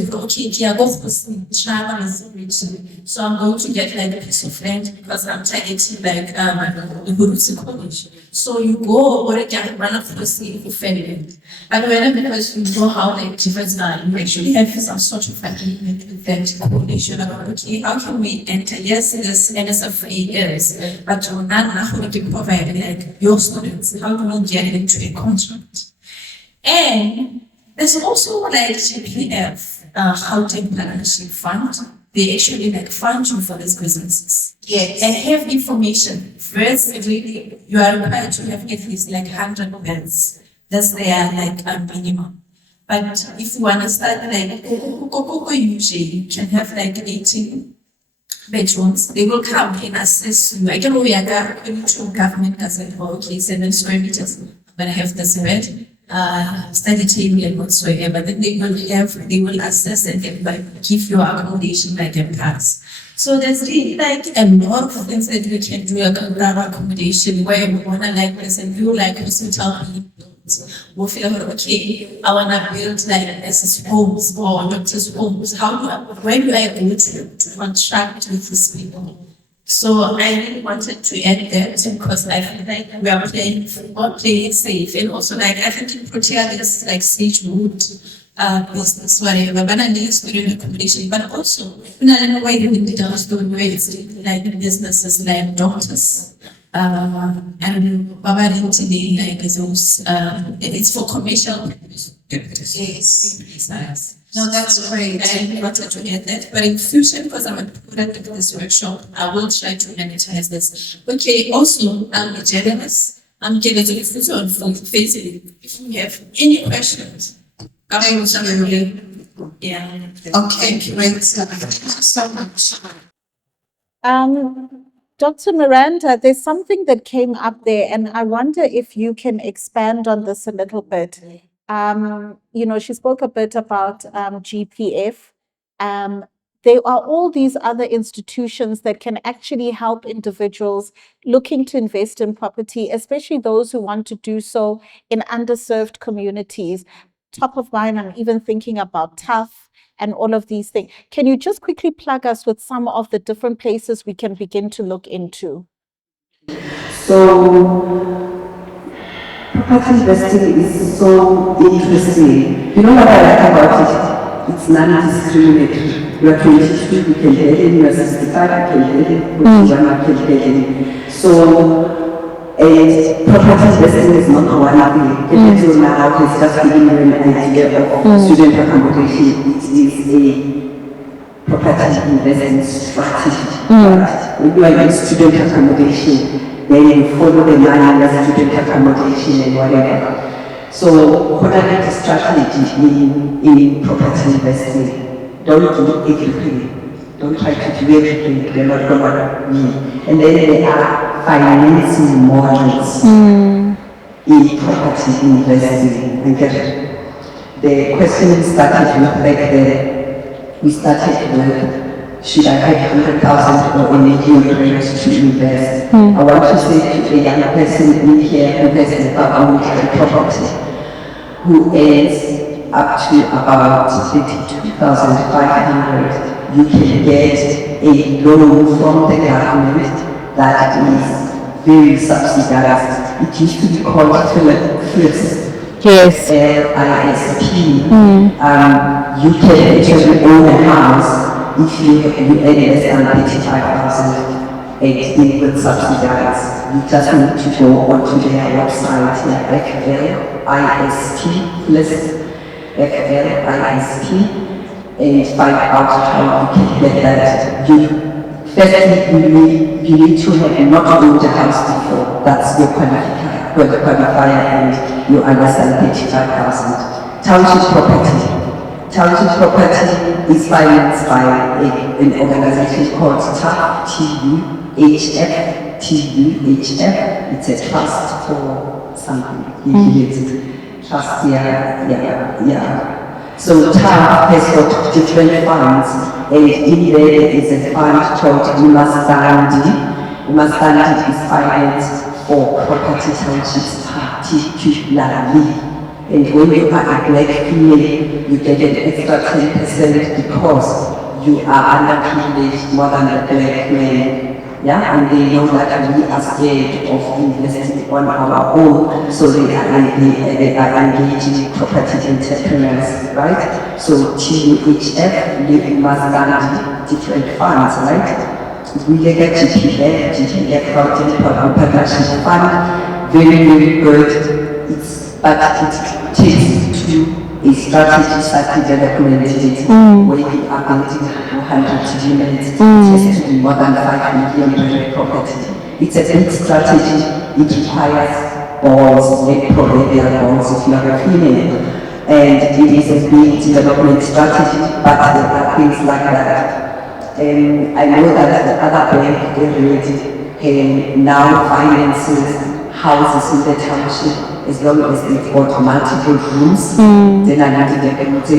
I'm going to get like a piece of land because I'm targeting like the university college. So you go or you can run up for the city for family. But whenever because you know how the difference are, you actually have some sort of agreement with that coalition about okay, how can we enter? Yes, this NSF is, but you're not going to provide like your students. How do we get into a contract? And there's also like GPF, Housing Partnership Fund. They actually like fund you for these businesses. Yes. And have information. First, really, you are required to have at least like 100 beds. That's their like a minimum. But if you want to start like usually you can have like 18 bedrooms. They will come and assess you. I can we are going to government doesn't okay, 7 square meters. But I have this bed. Study table and whatsoever, then they will assess and give you accommodation like a pass. So there's really like a lot of things that we can do about accommodation where we wanna like present you like hospital needs. We feel okay, I wanna build like nurses' homes or doctors' homes. Where do I go to contract with these people? So I really wanted to add that because I feel like we are playing football, playing safe, and also like I think in Protea there's like Sagewood business, whatever, but I need student accommodation, but also in a way the digital story where it's like businesses like doctors and Baba today like those it's for commercial yes. No, that's great. I wanted to add that, but in future, because I'm a product of this workshop, I will try to monetize this. Okay, also, I'm generous. I'm generous if it's on Facebook. If you have any questions, I will tell you. Yeah. Okay, great. Thank you so much. Dr. Miranda, there's something that came up there, and I wonder if you can expand on this a little bit. She spoke a bit about GPF. There are all these other institutions that can actually help individuals looking to invest in property, especially those who want to do so in underserved communities. Top of mind, I'm even thinking about TAF and all of these things. Can you just quickly plug us with some of the different places we can begin to look into? So, property investing is so interesting. You know what I like about it? It's non-discriminatory. You are 22, you can get in, you are 65, you can get in, you can get in. So, property investing is not one thing. Until now, it's just giving you an idea of student accommodation. It is a property investment strategy. But when you are in student accommodation, then you follow the line as student accommodation and whatever. So, what I like strategy in property investing, don't do everything. Don't try to do everything. They're not going to win. And then there are financing models in property investing. And the question started with back there. We started with, should I have 100,000 or a million range to invest? I want to say to a young person in here who has a property, who earns up to about 52,500, you can get a loan from the government that is very subsidized. It used to be called FLISP. Yes. LISP. You can actually own a house if you earn less than 85,000 and it will subsidize. You just need to go onto their website, FLISP, and find out how you can get that. Firstly, you need to have not owned a house before. That's your qualifier, and you understand 35,000. Township property. Township property is financed by an organization called TUHF. It's a trust for something. Trust, yeah. So TAF has got different funds, and in there is a fund called Umastandi. Umastandi is financed for property townships particularly. And when you are a black female, you get an extra 10% because you are underprivileged more than a black man. Yeah, and they know that we are scared of investing on our own, so they are engaging property entrepreneurs, right? So TUHF, Living Must different funds, right? We get GPF, Partnership Fund, very good. But it takes to a strategy site development where you are building 200 units, it has to be more than 5 million property. It's a big strategy, it requires balls, and proverbial balls if you are a female. And it is a big development strategy, but there are things like that. And I know that the other bank already now finances houses in the township as long as they've got multiple rooms. Then I need to get another,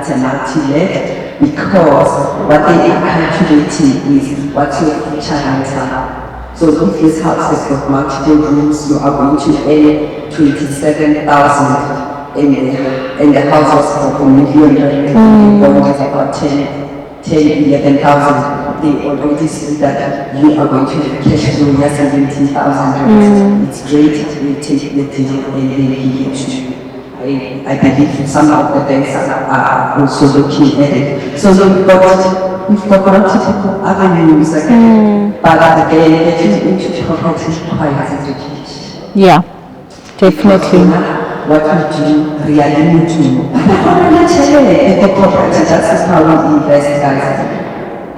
it's a multi-let, because what they are calculating is what your future rents are. So if this house has got multiple rooms, you are going to earn 27,000 and the house was for $1 million, going to about 11,000. They already see that you are going to cash flow your 17,000. It's great if we take the deal and then give it to you. I believe some of the banks are also looking at it. So we've got multiple avenues, but again, getting into property requires education. Yeah, definitely. What we do, really need to know. The property, that's how we invest, guys.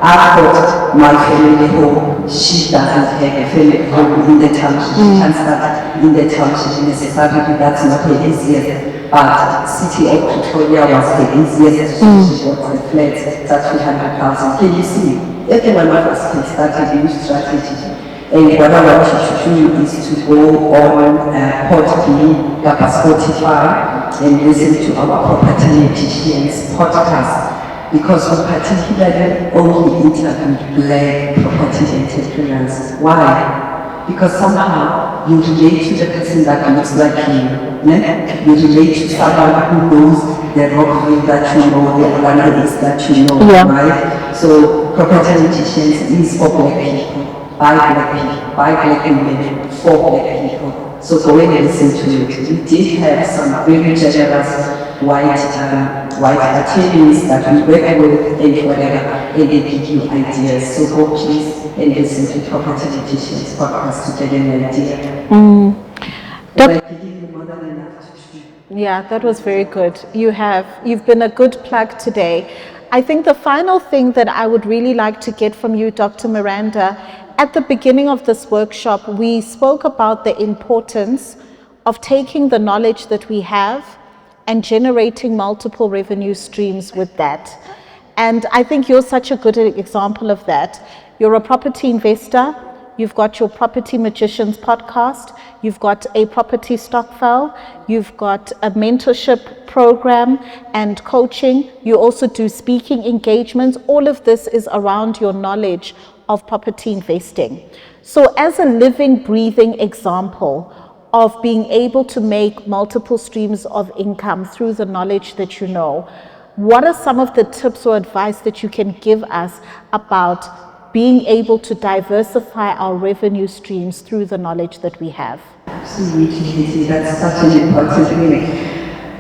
I've got my family home. She doesn't have a family home in the township. She can start in the township necessarily. That's not the easiest. But City of Pretoria was the easiest. She got a flat that's 300,000. Can you see? Everyone of us can start a new strategy. And what I want you to do is to go on Pod.B, Spotify, and listen to our property magicians podcast. Because we particularly only interview black property entrepreneurs. Why? Because somehow you relate to the person that looks like you. Yeah? You relate to someone who knows the Rockville that you know, the Orlando that you know, right? So property magicians is for black people, by black people, by black women, for black people. So go and listen to it. We did have some very generous white attorneys that we work with and whatever, and they give you ideas. So go please and listen to Property Magicians podcast to get an idea. Yeah, that was very good. You've been a good plug today. I think the final thing that I would really like to get from you, Dr. Miranda, at the beginning of this workshop, we spoke about the importance of taking the knowledge that we have and generating multiple revenue streams with that. And I think you're such a good example of that. You're a property investor, you've got your Property Magicians podcast, you've got a property stockfile, you've got a mentorship program and coaching, you also do speaking engagements. All of this is around your knowledge of property investing. So as a living, breathing example of being able to make multiple streams of income through the knowledge that you know, what are some of the tips or advice that you can give us about being able to diversify our revenue streams through the knowledge that we have? Absolutely, that's such an important thing.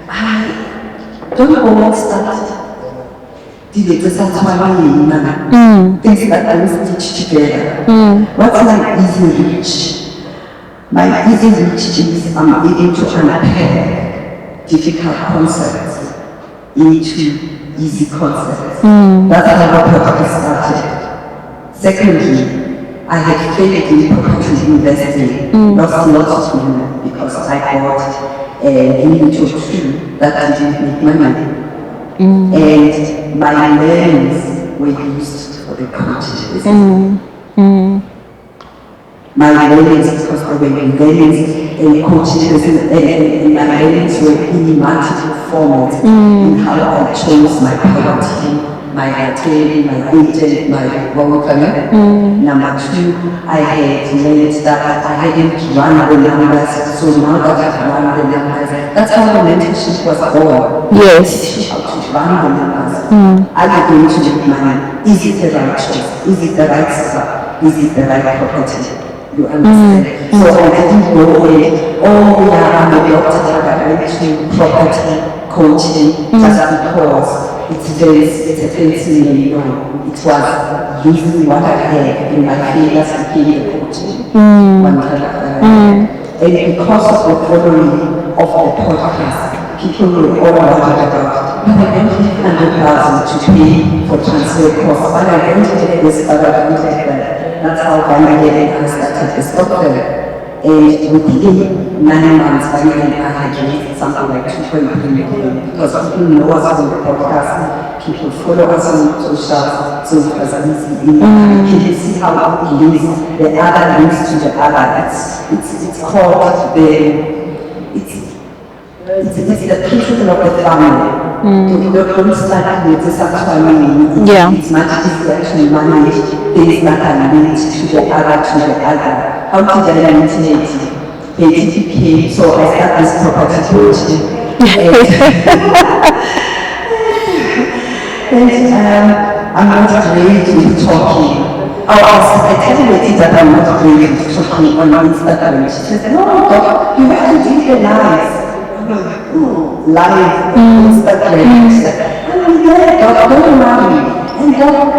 I don't always start things that are stitched together. What's my easy reach? My easy reach is I'm able to unpack difficult concepts into easy concepts. That's how property started. Secondly, I had failed in property investing, lost lots of money because I bought a unit or two that didn't make money. And my learnings were used for the coaches. My learnings, because they were learnings, and coaching business, and my learnings were in multiple formats in how I chose my property, my attorney, my agent, my broker. Number two, I had learned that I hadn't run the numbers, so now that I've run the numbers, that's how the mentorship was born. Yes. How to run the numbers. Are you going to make money? Is it the right choice? Is it the right stuff? Is it the right property? You understand? So I didn't go with, oh yeah, I'm a doctor, but I went to property coaching just because it's a fancy name. No, it was using what I had in my failures to became a coaching. And because of the following of the podcast, people were all wondered about, but I don't have 100,000 to pay for transfer costs, but I don't have this, but I don't have that. That's how I started the stock there. And within 9 months, I had raised something like 2.3 million because people know us on the podcast, people follow us on social, so it was easy. You can see how it links, the other links to the other. It's called it's the principle of the family. Don't start with the family. Yeah. It's much easier to manage things that are linked to the other. How did I manage it? It came, so I started this property coaching. And I'm not great with talking. I tell you that I'm not great with talking on Instagram. She says, no, Doc, you have to do the live. Live, Instagram. And yeah, Doc, don't worry. And Doc,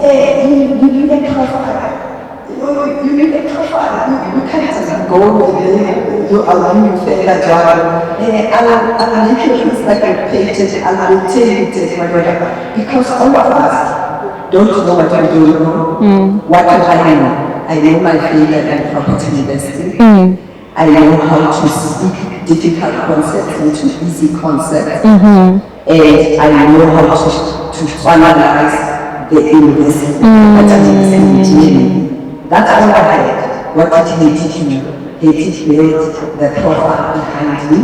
you need a cover. You need a cover. You can't just go with you are doing a fair job. I'll make it look like a patent. I'll rotate it, whatever. Because all of us don't know what I do know. What do I know? I know my field in property investing. I know how to speak difficult concepts into easy concepts. And I know how to analyze the investment that that's all I had. What did he teach me? He teach me the profile behind me.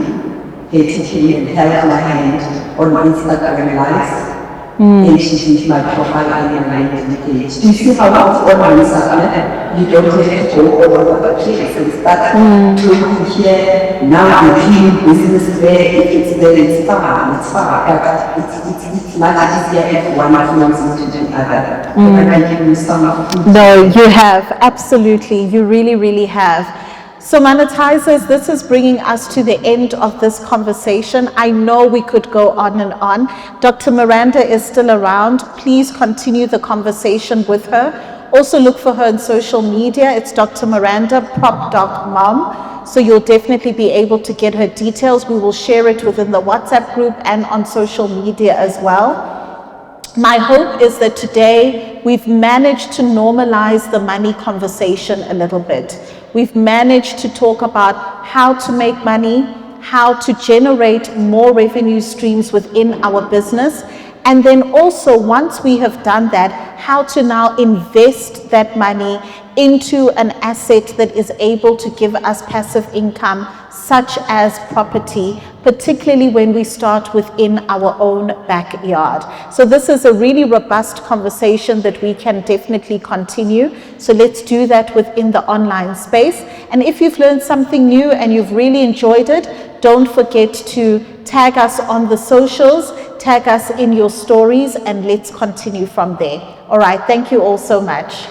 He teach me and held my hand on Instagram lives. And she teach my profile and my page. Do you see how it's on Instagram? You don't have to go all over the place and start doing here. Now you're doing business there. If it's there, it's far. But it's much easier if one knows into the other. Can I give you some? No, you have, absolutely. You really have. So monetizers, this is bringing us to the end of this conversation. I know we could go on and on. Dr. Miranda is still around. Please continue the conversation with her. Also look for her on social media. It's Dr. Miranda, prop.mom. So you'll definitely be able to get her details. We will share it within the WhatsApp group and on social media as well. My hope is that today we've managed to normalize the money conversation a little bit. We've managed to talk about how to make money, how to generate more revenue streams within our business, and then also once we have done that, how to now invest that money into an asset that is able to give us passive income, such as property, particularly when we start within our own backyard. So this is a really robust conversation that we can definitely continue. So let's do that within the online space. And if you've learned something new and you've really enjoyed it, don't forget to tag us on the socials, tag us in your stories, and let's continue from there. All right, thank you all so much.